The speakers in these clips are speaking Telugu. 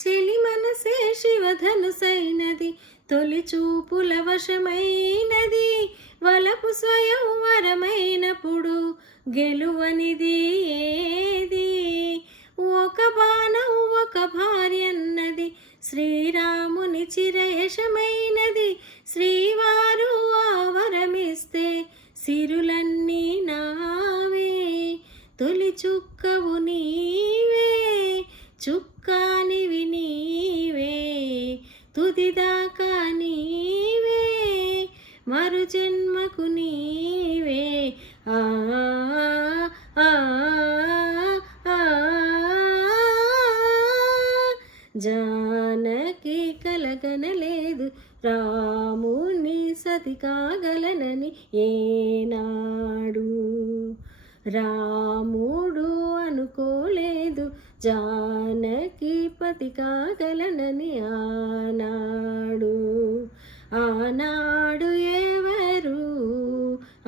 చెలి మనసే శివధనుసైనది, తొలి చూపుల వశమైనది, వలపు స్వయం వరమైనప్పుడు గెలువనిది ఏది? ఒక బాణం ఒక భార్యన్నది, శ్రీరాముని చిరయశమైనది, శ్రీవారు ఆవరమిస్తే సిరులన్నీ నావే. తొలి చుక్కవు నీవే, చుక్కానివి నీవే, తుదిదాకా నీవే, మరు జన్మకు నీవే. ఆ ఆ ఆ జానకి కలగనలేదు రాముని సతి కాగలనని ఏనాడు. రాముడు అనుకోలేదు జానకి పతి కాగలనని ఆనాడు. ఆనాడు ఎవరు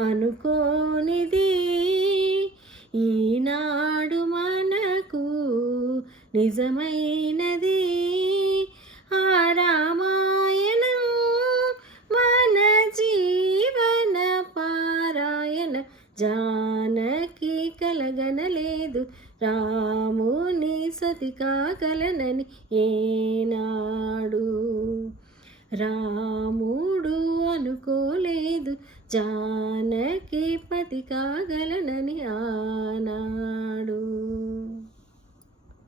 అనుకోనిది, ఈనాడు మనకు నిజమైనది. ఆ రామాయణం మన జీవన పారాయణ. జానకి కలగనలేదు రాముని సతి కాగలనని ఏనాడు. రాముడు అనుకోలేదు జానకి పతి కాగలనని ఆనాడు.